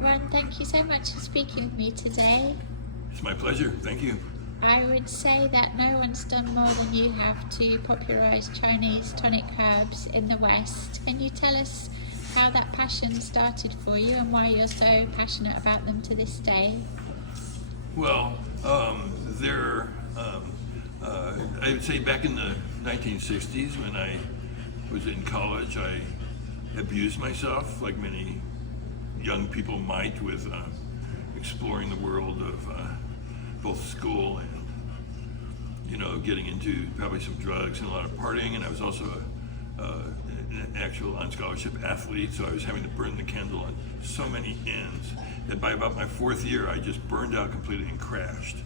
Ron, thank you so much for speaking with me today. It's my pleasure. Thank you. I would say that no one's done more than you have to popularise Chinese tonic herbs in the West. Can you tell us how that passion started for you and why you're so passionate about them to this day? Well, I would say back in the 1960s when I was in college, I abused myself like many young people might with exploring the world of both school and, getting into probably some drugs and a lot of partying. And I was also an actual on-scholarship athlete, so I was having to burn the candle on so many ends that by about my fourth year, I just burned out completely and crashed.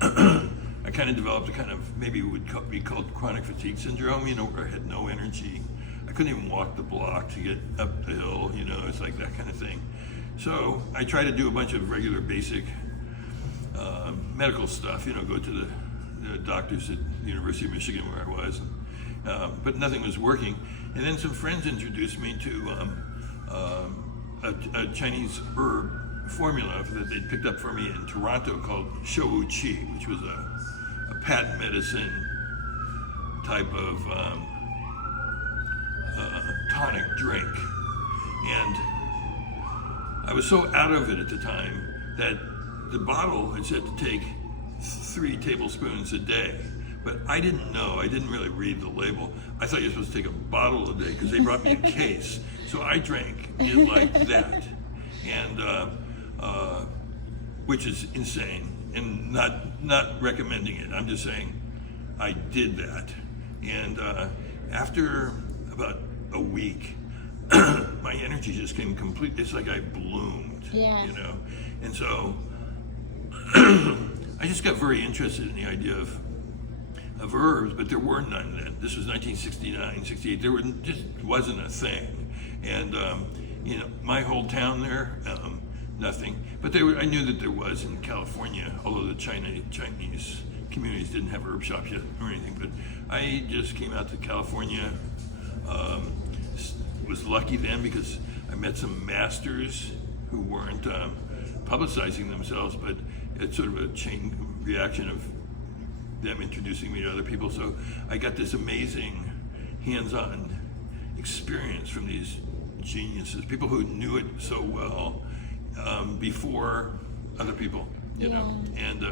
I kind of developed a kind of, maybe it would be called chronic fatigue syndrome, where I had no energy. I couldn't even walk the block to get up the hill, it's like that kind of thing. So I tried to do a bunch of regular basic medical stuff, go to the doctors at the University of Michigan where I was, but nothing was working. And then some friends introduced me to a Chinese herb formula that they'd picked up for me in Toronto called Shou Qi, which was a patent medicine type of tonic drink. And I was so out of it at the time that the bottle had said to take 3 tablespoons a day. But I didn't know, I didn't really read the label. I thought you were supposed to take a bottle a day because they brought me a case. So I drank it like that. And which is insane and not recommending it. I'm just saying I did that. And after about a week, my energy just came complete. It's like I bloomed, And so I just got very interested in the idea of herbs, but there were none then. This was 1969, 68. There just wasn't a thing. And, my whole town there, nothing. But I knew that there was in California, although the Chinese communities didn't have herb shops yet or anything. But I just came out to California, was lucky then because I met some masters who weren't publicizing themselves, but it's sort of a chain reaction of them introducing me to other people. So I got this amazing hands-on experience from these geniuses, people who knew it so well before other people, And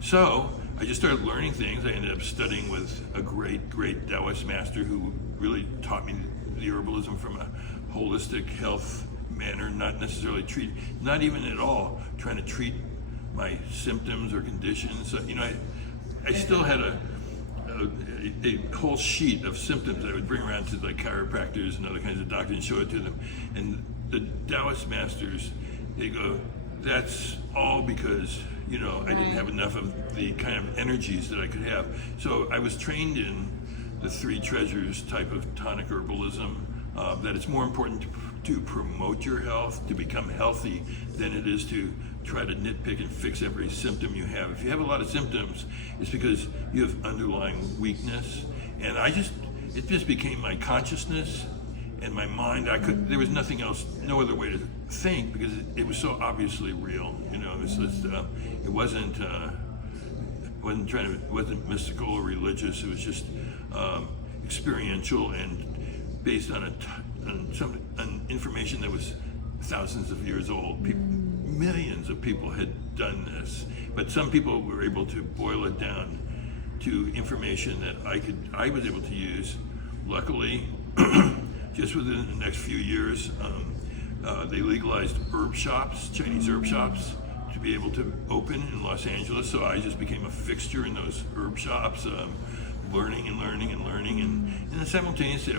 so I just started learning things. I ended up studying with a great Taoist master who really taught me the herbalism from a holistic health manner, not necessarily not even at all trying to treat my symptoms or conditions. I still had a whole sheet of symptoms that I would bring around to like chiropractors and other kinds of doctors and show it to them. And the Taoist masters, they go, that's all because, I didn't have enough of the kind of energies that I could have. So I was trained in the 3 treasures type of tonic herbalism, that it's more important to promote your health, to become healthy, than it is to try to nitpick and fix every symptom you have. If you have a lot of symptoms, it's because you have underlying weakness. And it just became my consciousness and my mind. There was nothing else, no other way to think because it was so obviously real. It wasn't mystical or religious. It was just experiential and based on on information that was thousands of years old. Millions of people had done this, but some people were able to boil it down to information that I was able to use. Luckily, just within the next few years, they legalized herb shops, Chinese herb shops, to be able to open in Los Angeles. So I just became a fixture in those herb shops, learning, and then simultaneously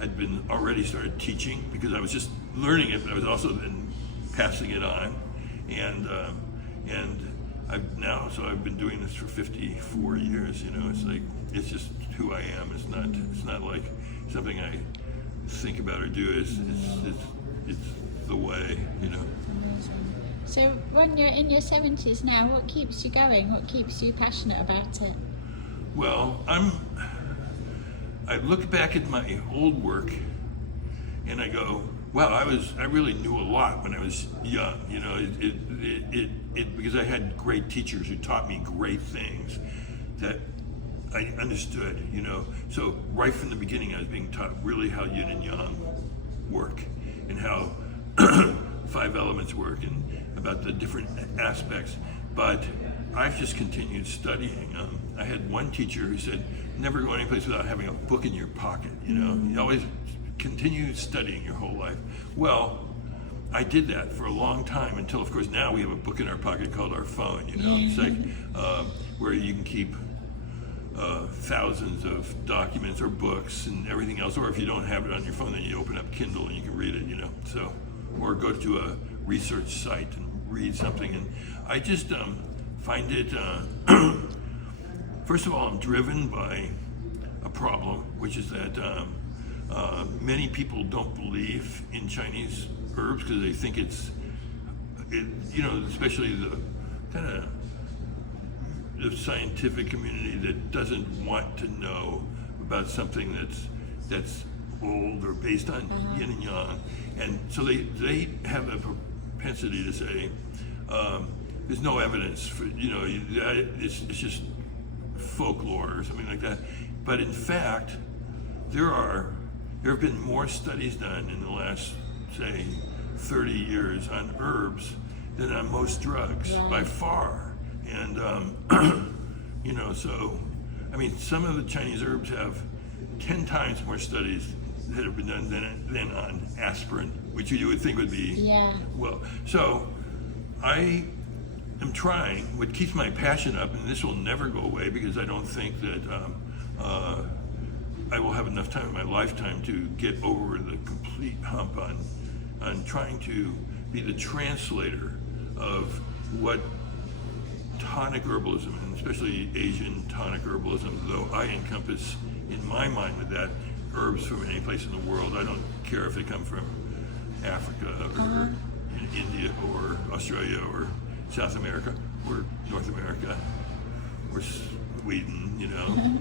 I'd been already started teaching because I was just learning it, but I was also then passing it on, and I've been doing this for 54 years. It's just who I am. It's not like something I think about or do. It's the way. Amazing. So when you're in your 70s now, what keeps you going? What keeps you passionate about it? Well, I look back at my old work and I go, Well, I really knew a lot when I was young, you know, because I had great teachers who taught me great things that I understood, you know. So right from the beginning, I was being taught really how yin and yang work and how 5 elements work and about the different aspects. But I've just continued studying. I had one teacher who said, never go anyplace without having a book in your pocket, you know. You always continue studying your whole life. Well, I did that for a long time until, of course, now we have a book in our pocket called our phone, you know. It's like where you can keep thousands of documents or books and everything else, or if you don't have it on your phone, then you open up Kindle and you can read it, you know. So, or go to a research site and read something. And I just find it, first of all, I'm driven by a problem, which is that many people don't believe in Chinese herbs because they think you know, especially the kind of the scientific community that doesn't want to know about something that's old or based on yin and yang, and so they have a propensity to say there's no evidence for, you know, it's just folklore or something like that. But in fact, there have been more studies done in the last, say, 30 years on herbs than on most drugs by far. And you know, so I mean, some of the Chinese herbs have 10 times more studies that have been done than on aspirin, which you would think would be well. So I am trying. What keeps my passion up, and this will never go away because I don't think that I will have enough time in my lifetime to get over the complete hump on trying to be the translator of what tonic herbalism, and especially Asian tonic herbalism, though I encompass in my mind with that herbs from any place in the world. I don't care if they come from Africa or India or Australia or South America or North America or Sweden, you know,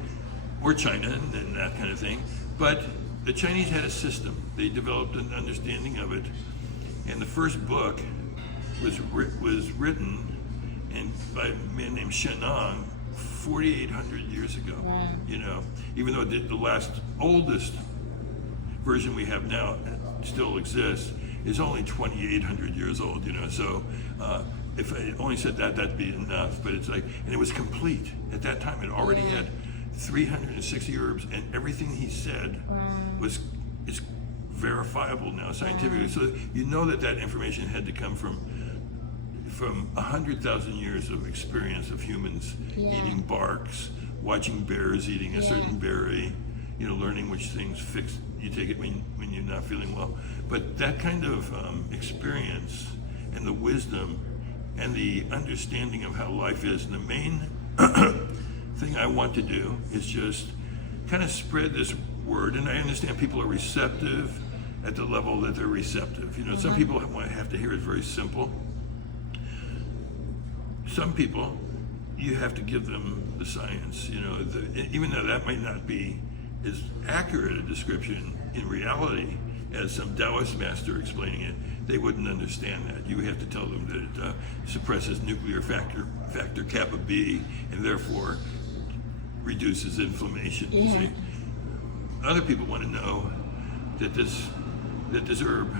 or China and that kind of thing. But the Chinese had a system. They developed an understanding of it. And the first book was written by a man named Shenong 4,800 years ago. Wow. You know, even though the last oldest version we have now still exists, is only 2,800 years old. You know, so if I only said that, that'd be enough. But it's like, and it was complete at that time. It already had 360 herbs, and everything he said is verifiable now scientifically. So you know that information had to come from 100,000 years of experience of humans eating barks, watching bears eating a certain berry, you know, learning which things you take it when you're not feeling well. But that kind of experience and the wisdom and the understanding of how life is, and the main thing I want to do is just kind of spread this word. And I understand people are receptive at the level that they're receptive. You know, some people have to hear it very simple. Some people, you have to give them the science. You know, even though that might not be as accurate a description in reality as some Taoist master explaining it, they wouldn't understand that. You have to tell them that it suppresses nuclear factor kappa B and therefore reduces inflammation. You see? Other people want to know that this herb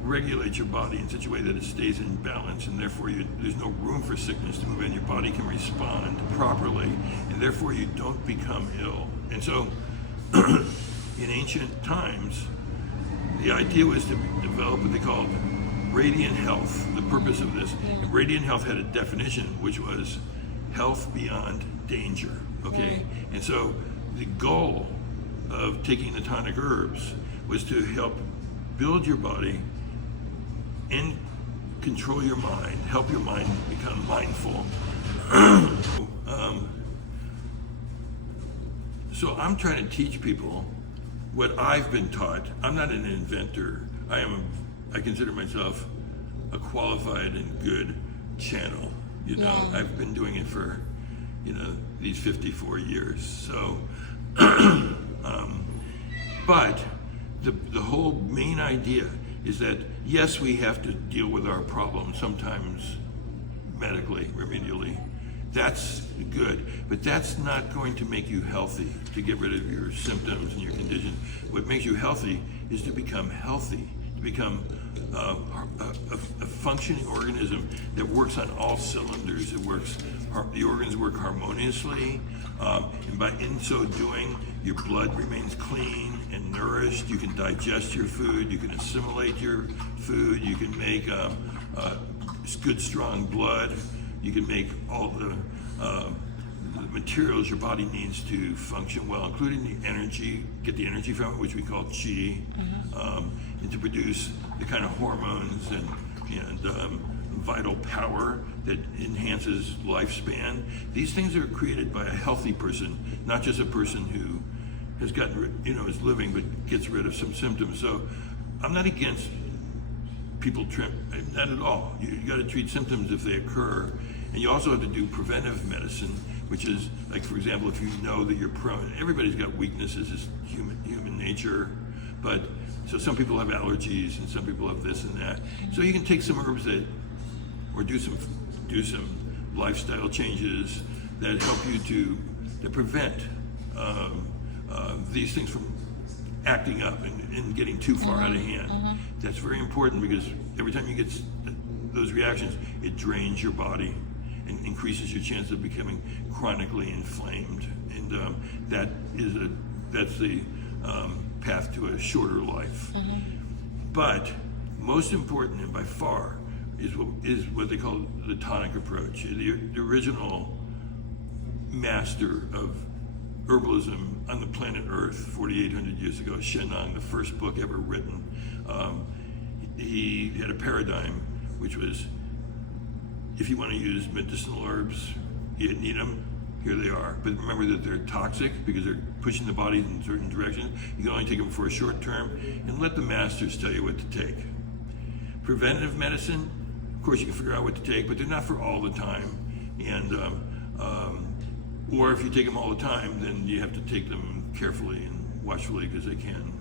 regulates your body in such a way that it stays in balance, and therefore there's no room for sickness to move in. Your body can respond properly, and therefore you don't become ill. And so in ancient times, the idea was to develop what they called radiant health, the purpose of this. And radiant health had a definition, which was health beyond danger, okay? And so the goal of taking the tonic herbs was to help build your body and control your mind, help your mind become mindful. So I'm trying to teach people what I've been taught. I'm not an inventor. I consider myself a qualified and good channel. You know, I've been doing it for, you know, these 54 years. So, but the whole main idea is that yes, we have to deal with our problems sometimes medically, remedially. That's good, but that's not going to make you healthy, to get rid of your symptoms and your condition. What makes you healthy is to become healthy, to become a functioning organism that works on all cylinders. The organs work harmoniously, and in so doing, your blood remains clean and nourished. You can digest your food, you can assimilate your food, you can make good strong blood, you can make all the materials your body needs to function well, including the energy, get the energy from it, which we call qi, and to produce the kind of hormones and vital power that enhances lifespan. These things are created by a healthy person, not just a person who has is living but gets rid of some symptoms. So I'm not against people not at all. You got to treat symptoms if they occur, and you also have to do preventive medicine, which is like, for example, if you know that you're prone. Everybody's got weaknesses, it's human nature, but so some people have allergies and some people have this and that. So you can take some herbs or do some lifestyle changes that help you to prevent these things from acting up and getting too far out of hand. That's very important, because every time you get those reactions, it drains your body and increases your chance of becoming chronically inflamed. And that's the path to a shorter life. But most important, and by far, is what they call the tonic approach. The original master of herbalism on the planet Earth 4,800 years ago, Shenang, the first book ever written, he had a paradigm which was, if you want to use medicinal herbs, you need them, here they are. But remember that they're toxic because they're pushing the body in certain directions. You can only take them for a short term, and let the masters tell you what to take. Preventive medicine, of course you can figure out what to take, but they're not for all the time. And or if you take them all the time, then you have to take them carefully and watchfully, because they can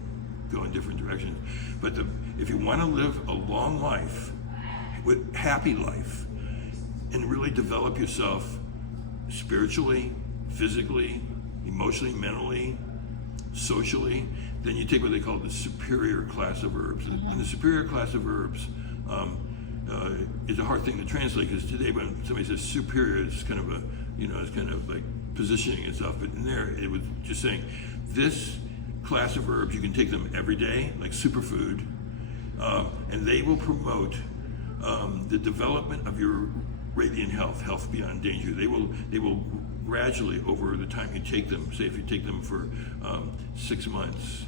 go in different directions. But if you want to live a long life, with happy life, and really develop yourself spiritually, physically, emotionally, mentally, socially, then you take what they call the superior class of herbs. And the superior class of herbs is a hard thing to translate, because today when somebody says superior, it's kind of it's kind of like positioning itself. But in there, it was just saying, this class of herbs, you can take them every day, like superfood, and they will promote the development of your radiant health beyond danger. They will gradually, over the time you take them, say if you take them for 6 months,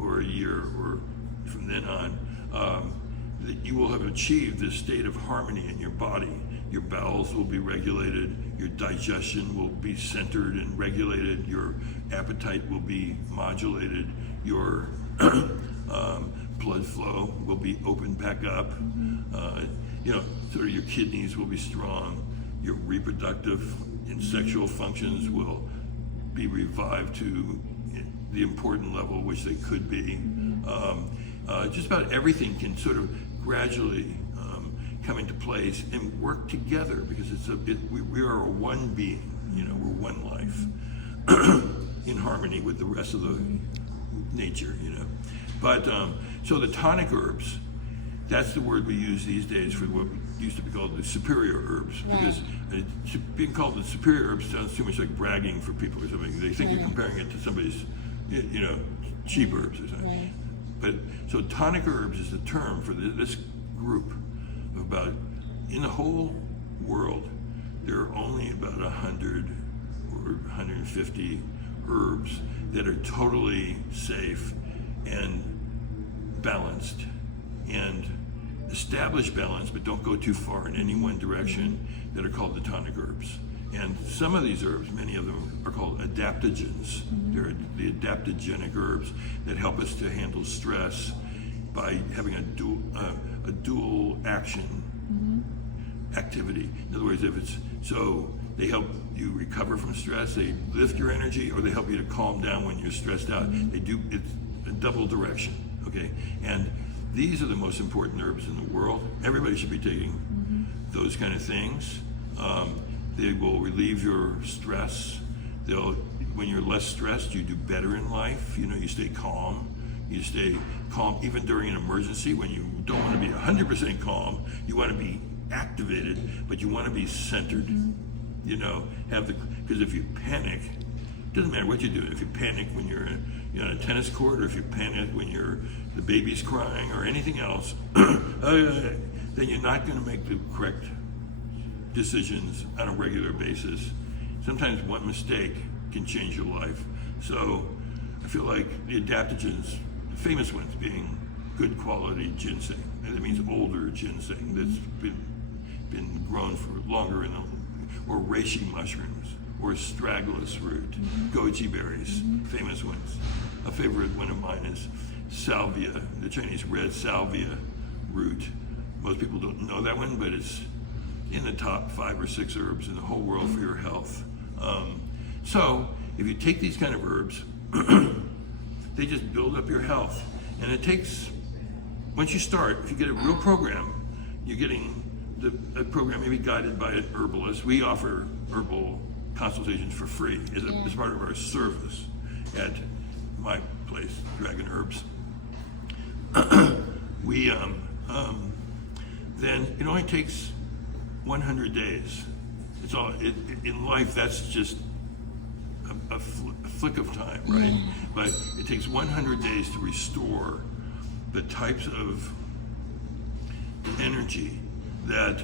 or a year, or from then on, that you will have achieved this state of harmony in your body. Your bowels will be regulated, your digestion will be centered and regulated, your appetite will be modulated, your blood flow will be opened back up, sort of your kidneys will be strong, your reproductive and sexual functions will be revived to the important level which they could be. Just about everything can sort of gradually come into place and work together, because we are a one being, we're one life in harmony with the rest of the nature, But so the tonic herbs, that's the word we use these days for what used to be called the superior herbs, because being called the superior herbs sounds too much like bragging for people or something. They think you're comparing it to somebody's, cheap herbs or something. Right. But so tonic herbs is the term for this group of about, in the whole world, there are only about 100 or 150 herbs that are totally safe and balanced and establish balance, but don't go too far in any one direction, that are called the tonic herbs. And some of these herbs, many of them, are called adaptogens. They're the adaptogenic herbs that help us to handle stress by having a dual action activity. In other words, they help you recover from stress, they lift your energy, or they help you to calm down when you're stressed out. They do, it's a double direction, okay? And these are the most important herbs in the world. Everybody should be taking those kind of things. They will relieve your stress. When you're less stressed, you do better in life. You know, you stay calm. You stay calm even during an emergency when you don't want to be 100% calm. You want to be activated, but you want to be centered. You know, because if you panic, it doesn't matter what you do. If you panic when you're on a tennis court, or if you panic when the baby's crying, or anything else, then you're not going to make the correct decisions on a regular basis. Sometimes one mistake can change your life. So I feel like the adaptogens, the famous ones being good quality ginseng, and that means older ginseng that's been grown for longer, or reishi mushrooms, or astragalus root, goji berries, famous ones. A favorite one of mine is Salvia, the Chinese red Salvia root. Most people don't know that one, but it's in the top 5 or 6 herbs in the whole world for your health. So if you take these kind of herbs, they just build up your health. And it takes, once you start, if you get a real program, you're getting a program maybe guided by an herbalist. We offer herbal consultations for free as part of our service at my place, Dragon Herbs. Then it only takes 100 days. It's all in life. That's just a flick of time, right? But it takes 100 days to restore the types of energy that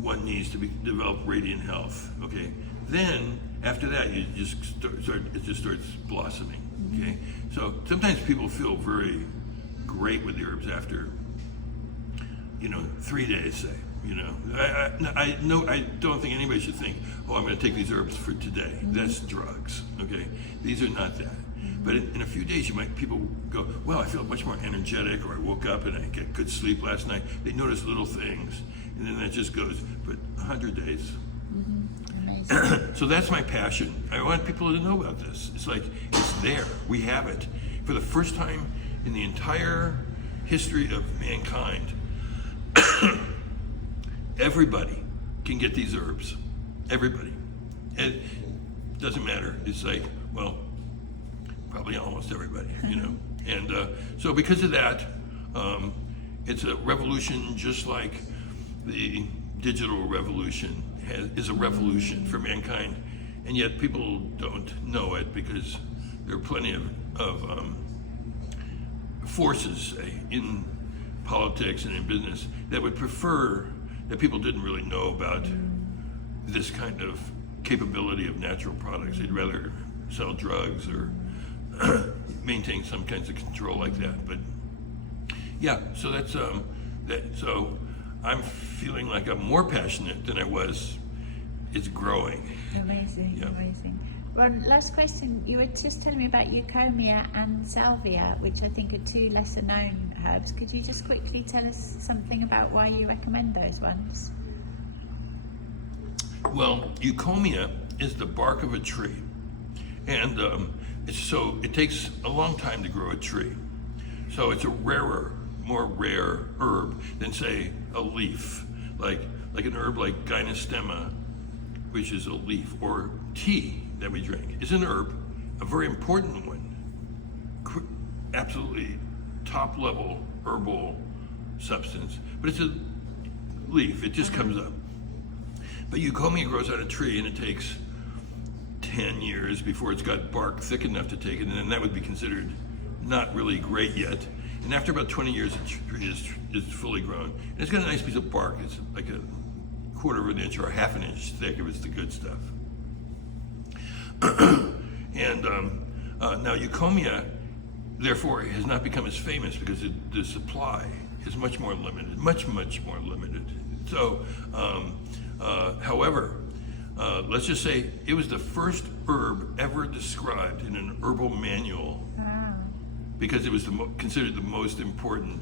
one needs to develop radiant health. Okay. Then after that, you just it just starts blossoming. Okay. So sometimes people feel very great with the herbs after 3 days, say. I don't think anybody should think, oh, I'm going to take these herbs for today. That's drugs, okay? These are not that. But in a few days, people go, well, I feel much more energetic, or I woke up and I get good sleep last night. They notice little things, and then that just goes for 100 days. Amazing. So that's my passion. I want people to know about this. It's like, it's there. We have it. For the first time in the entire history of mankind, everybody can get these herbs. Everybody. It doesn't matter. It's like, well, probably almost everybody, And so because of that, it's a revolution, just like the digital revolution is a revolution for mankind. And yet people don't know it because there are plenty of forces, say, in politics and in business that would prefer that people didn't really know about this kind of capability of natural products. They'd rather sell drugs or maintain some kinds of control like that. But yeah, so that's that. So I'm feeling like I'm more passionate than I was. It's growing. Amazing, Yeah. amazing. Ron, last question. You were just telling me about Eucommia and Salvia, which I think are 2 lesser known herbs. Could you just quickly tell us something about why you recommend those ones? Well, Eucommia is the bark of a tree, and it takes a long time to grow a tree. So it's a more rare herb than, say, a leaf, like an herb like Gynostema, which is a leaf, or tea that we drink is an herb, a very important one, absolutely top level herbal substance, but it's a leaf, it just comes up. But Eucommia grows on a tree, and it takes 10 years before it's got bark thick enough to take it, and then that would be considered not really great yet. And after about 20 years, the tree is fully grown. And it's got a nice piece of bark. It's like a 1/4 of an inch or a 1/2 inch thick if it's the good stuff. And now Eucommia, therefore, has not become as famous because the supply is much more limited, much more limited. So, however, let's just say it was the first herb ever described in an herbal manual. Wow. Because it was considered the most important,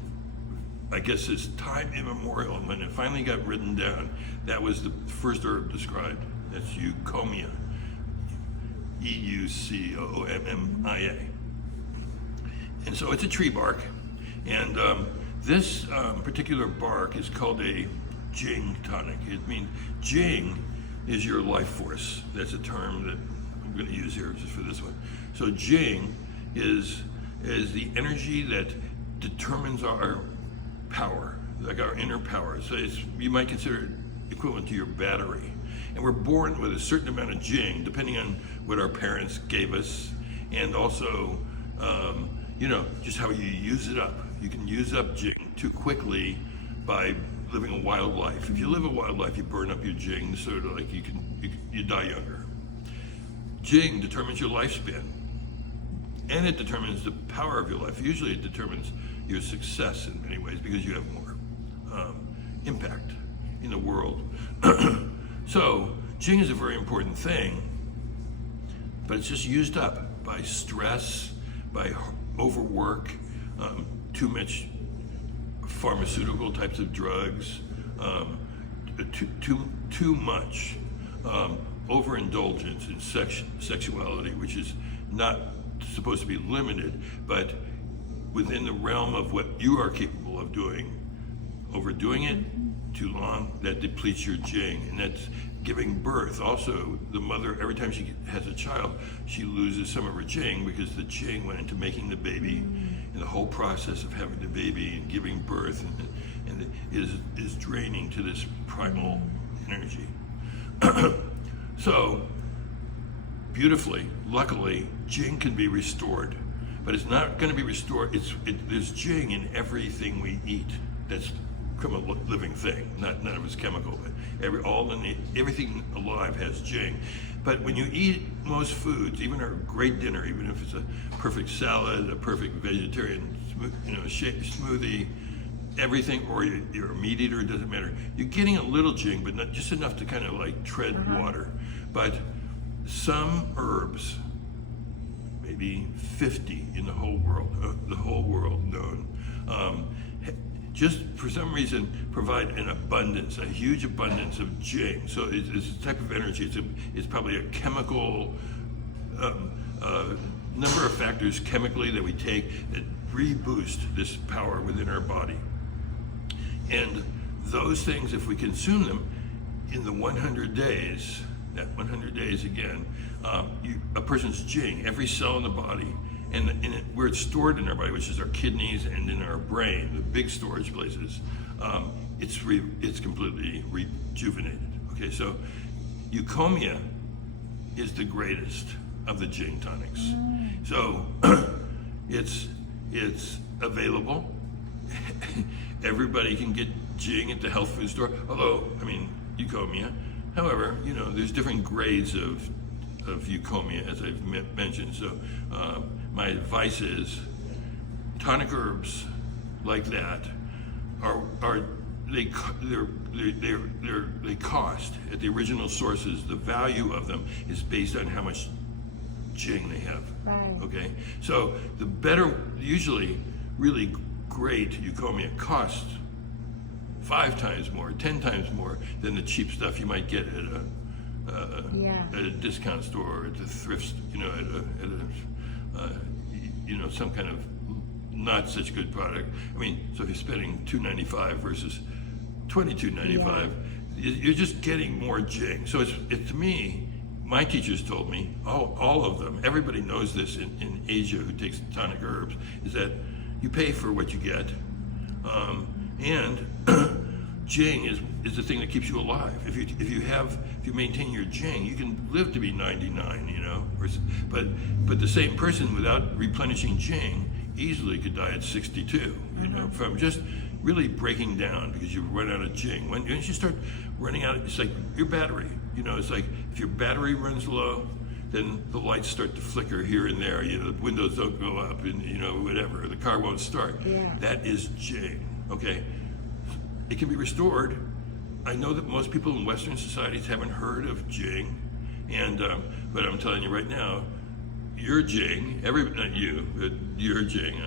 I guess it's time immemorial. And when it finally got written down, that was the first herb described. That's Eucommia, Eucommia. And so it's a tree bark. And This particular bark is called a Jing tonic. It means Jing is your life force. That's a term that I'm going to use here just for this one. So Jing is the energy that determines our power, like our inner power. So you might consider it equivalent to your battery. And we're born with a certain amount of Jing, depending on what our parents gave us, and also, just how you use it up. You can use up Jing too quickly by living a wild life. If you live a wild life, you burn up your Jing, sort of like you die younger. Jing determines your lifespan, and it determines the power of your life. Usually it determines your success in many ways because you have more impact in the world. So Jing is a very important thing, but it's just used up by stress, by overwork, too much pharmaceutical types of drugs, too much overindulgence in sexuality, which is not supposed to be limited, but within the realm of what you are capable of doing. Overdoing it too long, that depletes your Jing, and that's giving birth. Also, the mother, every time she has a child, she loses some of her Jing because the Jing went into making the baby, and the whole process of having the baby and giving birth and is draining to this primal energy. So, beautifully, luckily, Jing can be restored, but it's not going to be restored. There's Jing in everything we eat. That's from a living thing. None of it's chemical, but everything alive has Jing. But when you eat most foods, even a great dinner, even if it's a perfect salad, a perfect vegetarian, smoothie, everything, or you're a meat eater, it doesn't matter. You're getting a little Jing, but not just enough to kind of like tread water. But some herbs, maybe 50 in the whole world known, just for some reason provide an abundance, a huge abundance of Jing. So it's a type of energy. It's probably a chemical number of factors chemically that we take that reboost this power within our body. And those things, if we consume them in the 100 days, that 100 days again, a person's Jing, every cell in the body, and where it's stored in our body, which is our kidneys and in our brain, the big storage places, it's completely rejuvenated. Okay, so Eucommia is the greatest of the Jing tonics. So it's available. Everybody can get Jing at the health food store. Although, Eucommia. However, there's different grades of Eucommia, as I've mentioned. So my advice is tonic herbs like that they cost at the original sources. The value of them is based on how much Jing they have. Right. Okay, so the better, usually really great Eucommia costs 5 times more, 10 times more than the cheap stuff you might get at a discount store, at the thrift, some kind of not such good product. So if you're spending $2.95 versus $22.95, you're just getting more Jing. So it's to me, my teachers told me, all of them, everybody knows this in Asia who takes tonic herbs, is that you pay for what you get, and Jing is the thing that keeps you alive. If you maintain your Jing, you can live to be 99, but the same person without replenishing Jing easily could die at 62, from just really breaking down because you run out of Jing. When you start running out, it's like your battery. It's like if your battery runs low, then the lights start to flicker here and there. The windows don't go up, and whatever. The car won't start. Yeah. That is Jing. Okay, it can be restored. I know that most people in Western societies haven't heard of Jing, and but I'm telling you right now, your Jing, not you, but your Jing,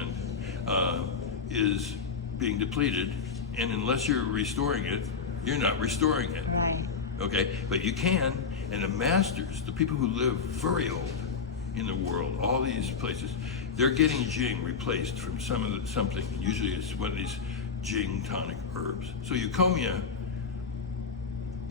is being depleted, and unless you're restoring it, you're not restoring it. Right. Okay, but you can, and the masters, the people who live very old in the world, all these places, they're getting Jing replaced from something. Usually it's one of these Jing tonic herbs. So Eucommia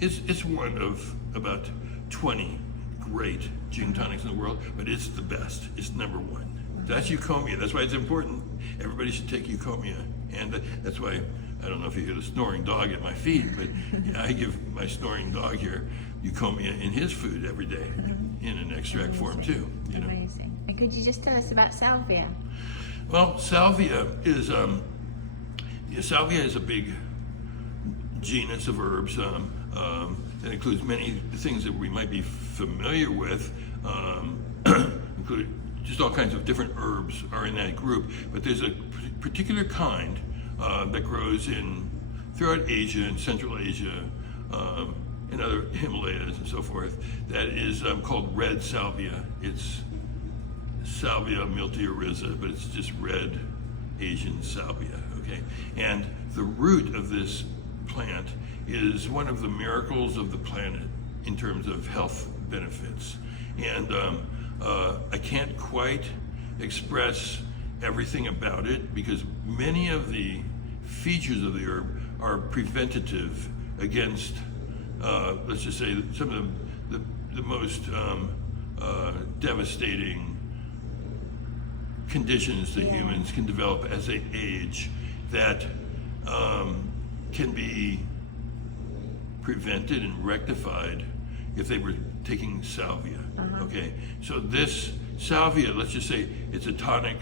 it's one of about 20 great Jing tonics in the world, but it's the best. It's number one. That's Eucommia. That's why it's important. Everybody should take Eucommia. And that's why, I don't know if you hear the snoring dog at my feet, but yeah, I give my snoring dog here Eucommia in his food every day in an extract form too. You know? Amazing. And could you just tell us about Salvia? Well, Salvia is a big genus of herbs that includes many things that we might be familiar with, including just all kinds of different herbs are in that group. But there's a particular kind that grows throughout Asia and Central Asia and other Himalayas and so forth that is called red salvia. It's Salvia miltiorrhiza, but it's just red Asian salvia, okay? And the root of this plant is one of the miracles of the planet in terms of health benefits. And I can't quite express everything about it because many of the features of the herb are preventative against, let's just say, some of the most devastating conditions that humans can develop as they age that can be prevented and rectified if they were taking salvia. Okay, so this salvia, let's just say it's a tonic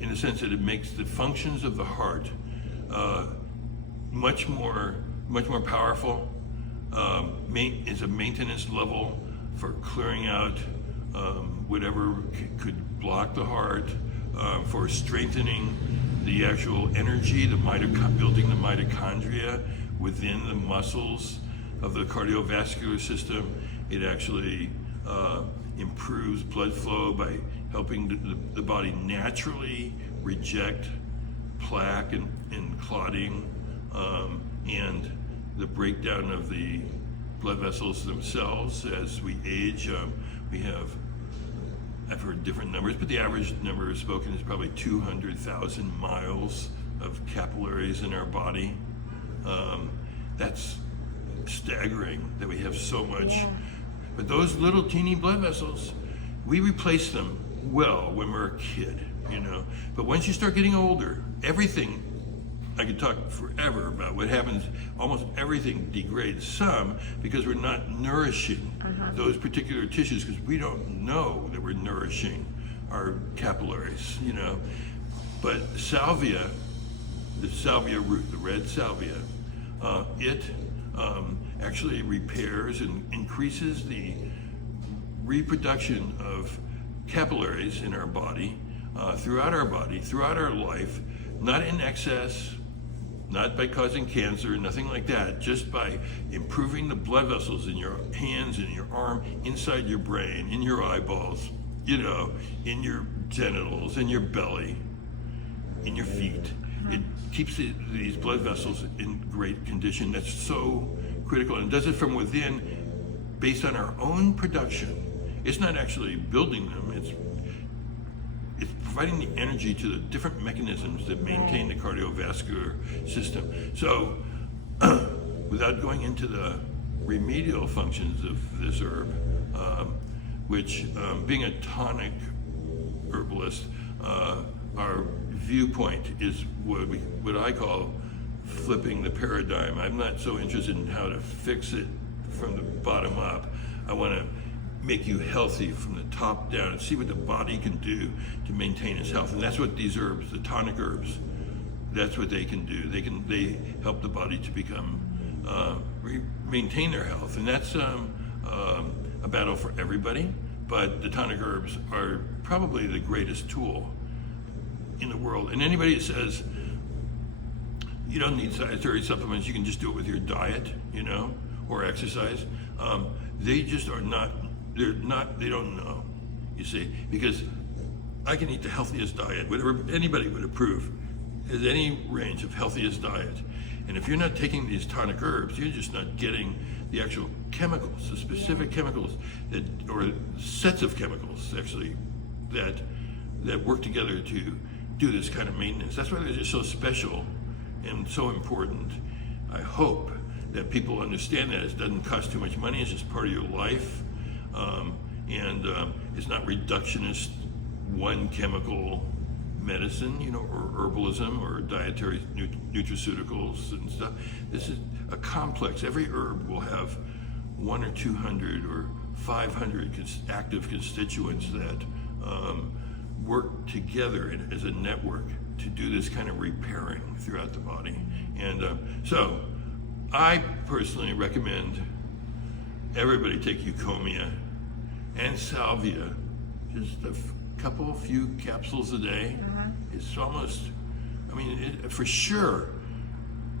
in the sense that it makes the functions of the heart much more powerful. Is a maintenance level for clearing out whatever could block the heart, for strengthening the actual energy, building the mitochondria within the muscles of the cardiovascular system. It actually improves blood flow by helping the body naturally reject plaque and clotting, and the breakdown of the blood vessels themselves. As we age, I've heard different numbers, but the average number spoken is probably 200,000 miles of capillaries in our body. That's staggering that we have so much. Yeah. But those little teeny blood vessels, we replace them well when we're a kid, you know. But once you start getting older, everything, I could talk forever about what happens, almost everything degrades some because we're not nourishing those particular tissues because we don't know that we're nourishing our capillaries, you know. But salvia, the salvia root, the red salvia, it actually repairs and increases the reproduction of capillaries in our body, throughout our life, not in excess, not by causing cancer, nothing like that, just by improving the blood vessels in your hands, in your arm, inside your brain, in your eyeballs, you know, in your genitals, in your belly, in your feet. It keeps these blood vessels in great condition. That's so critical, and does it from within based on our own production. It's not actually building them, it's providing the energy to the different mechanisms that maintain the cardiovascular system. So, without going into the remedial functions of this herb, which, being a tonic herbalist, our viewpoint is what I call flipping the paradigm. I'm not so interested in how to fix it from the bottom up. I want to make you healthy from the top down and see what the body can do to maintain its health. And that's what these herbs, the tonic herbs, that's what they can do. They help the body to become maintain their health, and that's a battle for everybody. But the tonic herbs are probably the greatest tool in the world. And anybody that says you don't need dietary supplements, you can just do it with your diet, you know, or exercise, they just are not. They don't know, you see, because I can eat the healthiest diet, whatever anybody would approve, is any range of healthiest diet. And if you're not taking these tonic herbs, you're just not getting the actual chemicals, the specific chemicals or sets of chemicals actually that work together to do this kind of maintenance. That's why they're just so special and so important. I hope that people understand that it doesn't cost too much money. It's just part of your life, and it's not reductionist, one chemical medicine, or herbalism or dietary nutraceuticals and stuff. This is a complex. Every herb will have 100 or 200 or 500 active constituents that work together as a network to do this kind of repairing throughout the body. And so I personally recommend everybody take Eucommia and Salvia, just a few capsules a day. It's almost, for sure,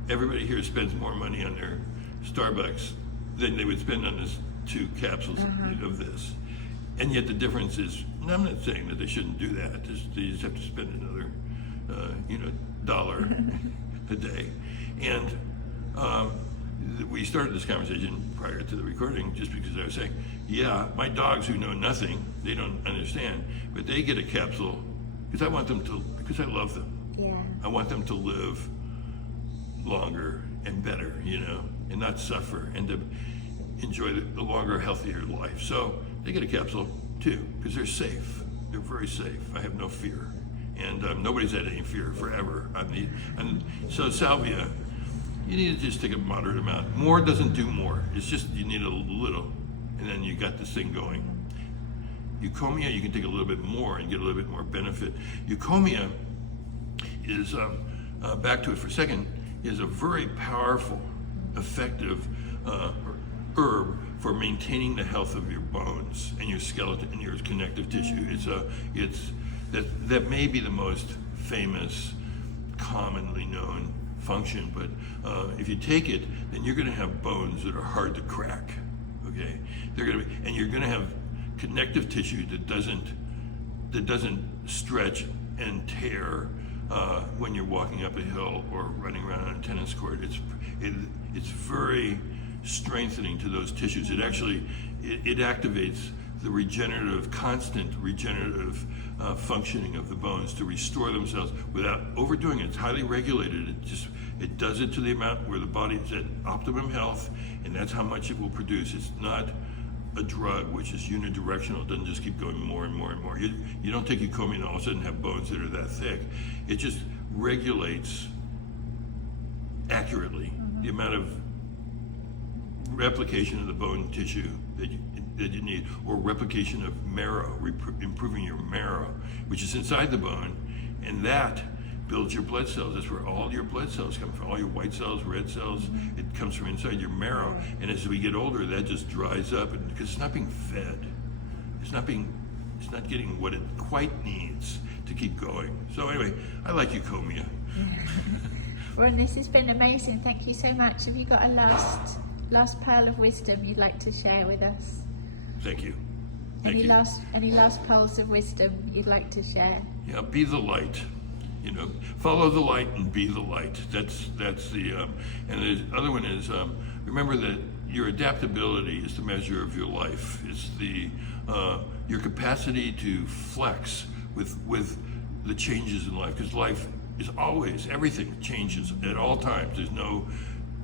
everybody here spends more money on their Starbucks than they would spend on this 2 capsules of this. And yet the difference is, and I'm not saying that they shouldn't do that, they just have to spend another $1 a day. And we started this conversation prior to the recording just because I was saying, yeah, my dogs who know nothing, they don't understand, but they get a capsule because I love them. Yeah. I want them to live longer and better, and not suffer, and to enjoy the longer, healthier life. So they get a capsule too because they're safe. They're very safe. I have no fear, and nobody's had any fear forever. And so Salvia, you need to just take a moderate amount. More doesn't do more. It's just you need a little, and then you got this thing going. Eucommia, you can take a little bit more and get a little bit more benefit. Eucommia is, back to it for a second, is a very powerful, effective herb for maintaining the health of your bones and your skeleton and your connective tissue. That may be the most famous, commonly known function, but if you take it, then you're going to have bones that are hard to crack. Okay, and you're going to have connective tissue that doesn't stretch and tear when you're walking up a hill or running around on a tennis court. It's very strengthening to those tissues. It actually it activates the constant regenerative functioning of the bones to restore themselves without overdoing it. It's highly regulated. It does it to the amount where the body is at optimum health, and that's how much it will produce. It's not a drug which is unidirectional. It doesn't just keep going more and more and more. You don't take Eucommia and all of a sudden have bones that are that thick. It just regulates accurately the amount of replication of the bone tissue that you need, or replication of marrow, improving your marrow, which is inside the bone, and that builds your blood cells. That's where all your blood cells come from. All your white cells, red cells, it comes from inside your marrow. And as we get older, that just dries up, because it's not being fed. It's not getting what it quite needs to keep going. So anyway, I like Eucommia. Ron, this has been amazing. Thank you so much. Have you got a last pearl of wisdom you'd like to share with us? Thank you. Any last pearls of wisdom you'd like to share? Yeah, be the light. Follow the light and be the light. That's the and the other one is remember that your adaptability is the measure of your life. It's your capacity to flex with the changes in life, because life is everything changes at all times. There's no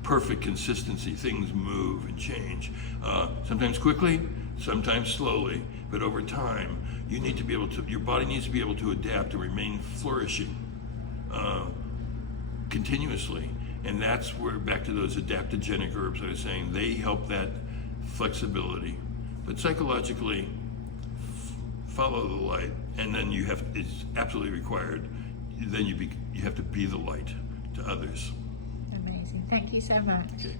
perfect consistency. Things move and change, sometimes quickly, sometimes slowly, but over time your body needs to be able to adapt and remain flourishing continuously. And that's where, back to those adaptogenic herbs I was saying, they help that flexibility. But psychologically, follow the light, and then it's absolutely required. Then you have to be the light to others. Amazing. Thank you so much. Okay.